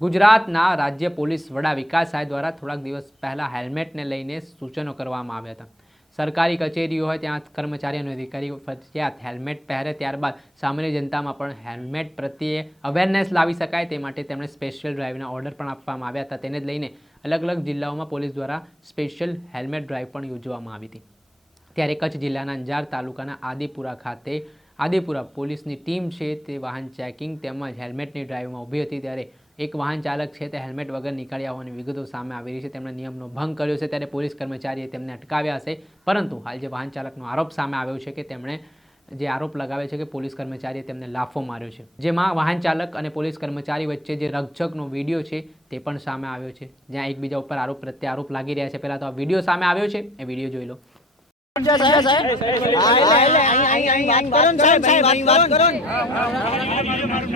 ગુજરાતના રાજ્ય પોલીસ વડા વિકાસ સાહેબ દ્વારા થોડાક દિવસ પહેલાં હેલ્મેટને લઈને સૂચનો કરવામાં આવ્યા હતા. સરકારી કચેરીઓ હોય ત્યાં કર્મચારી અને અધિકારીઓ ફરજિયાત હેલ્મેટ પહેરે, ત્યારબાદ સામાન્ય જનતામાં પણ હેલ્મેટ પ્રત્યે અવેરનેસ લાવી શકાય. તે માટે તેમણે સ્પેશિયલ ડ્રાઈવના ઓર્ડર પણ આપવામાં આવ્યા હતા. તેને જ લઈને અલગ અલગ જિલ્લાઓમાં પોલીસ દ્વારા સ્પેશિયલ હેલ્મેટ ડ્રાઈવ પણ યોજવામાં આવી હતી. ત્યારે કચ્છ જિલ્લાના અંજાર તાલુકાના આદિપુરા ખાતે આદિપુરા પોલીસની ટીમ છે તે વાહન ચેકિંગ તેમજ હેલ્મેટની ડ્રાઈવમાં ઊભી હતી. ત્યારે એક વાહન ચાલક છે તે હેલ્મેટ વગર નીકળ્યા હોવાની વિગતો સામે આવી રહી છે તેમણે નિયમનો ભંગ કર્યો છે ત્યારે પોલીસ કર્મચારીએ તેમને અટકાવ્યા હશે પરંતુ હાલ જે વાહન ચાલકનો આરોપ સામે આવ્યો છે કે તેમણે જે આરોપ લગાવે છે કે પોલીસ કર્મચારીએ તેમને લાફો માર્યો છે જેમાં વાહન ચાલક અને પોલીસ કર્મચારી વચ્ચે જે રકઝકનો વીડિયો છે તે પણ સામે આવ્યો છે જ્યાં એકબીજા ઉપર આરોપ પ્રત્યે આરોપ લાગી રહ્યા છે પહેલાં તો આ વીડિયો સામે આવ્યો છે એ વીડિયો જોઈ લો સાહેબ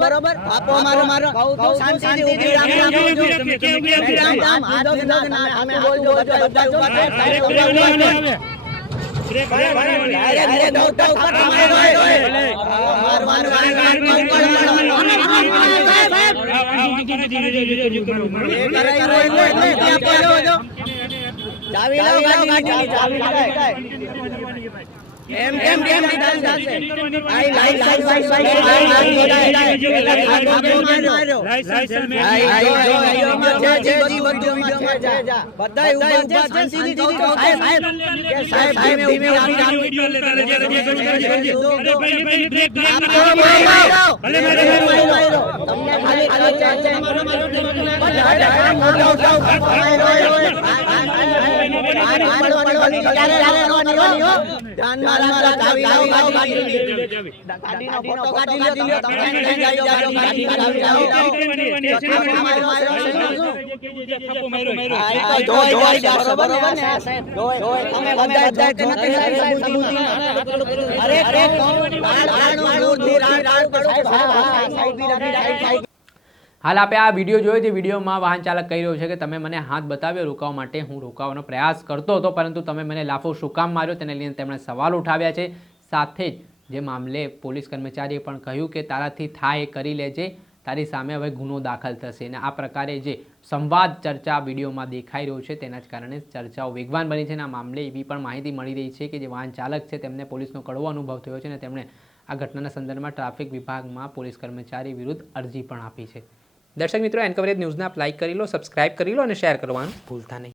બરોબર આપો મારો મારો શાંતિ ઊભી ઊભા થાય ચાવી લાવો ગાડીની ચાવી લાવો એમ કેમ કેમ લીધા થશે આઈ લાઈ લાઈ લાઈ લાઈ લાઈ બધા ઊભા છે શાંતિથી દીદી સાહેબ સાહેબ ધીમે ધીમે તમને ખાલી ખાલી અરે બરોબર ને હાલ આપણે આ વીડિયો જોયો તે વિડીયોમાં વાહન ચાલક કહી રહ્યો છે કે તમે મને હાથ બતાવ્યો રોકાવા માટે હું રોકાવાનો પ્રયાસ કરતો હતો પરંતુ તમે મને લાફો શું કામ માર્યો? તેને લઈને તેમણે સવાલ ઉઠાવ્યા છે. સાથે જ જે મામલે પોલીસ કર્મચારીએ પણ કહ્યું કે તારાથી થાય એ કરી લેજે તારી સામે હવે ગુનો દાખલ થશે. અને આ પ્રકારે જે સંવાદ ચર્ચા વિડીયોમાં દેખાઈ રહ્યો છે તેના જ કારણે ચર્ચાઓ વેગવાન બની છે. અને આ મામલે એવી પણ માહિતી મળી રહી છે કે જે વાહન ચાલક છે તેમને પોલીસનો કડવો અનુભવ થયો છે અને તેમણે આ ઘટનાના સંદર્ભમાં ટ્રાફિક વિભાગમાં પોલીસ કર્મચારી વિરુદ્ધ અરજી પણ આપી છે. દર્શક મિત્રો એન્કવરેજ ન્યૂઝને આપ લાઇક કરી લો, સબસ્ક્રાઇબ કરી લો અને શેર કરવાનું ભૂલતા નહીં.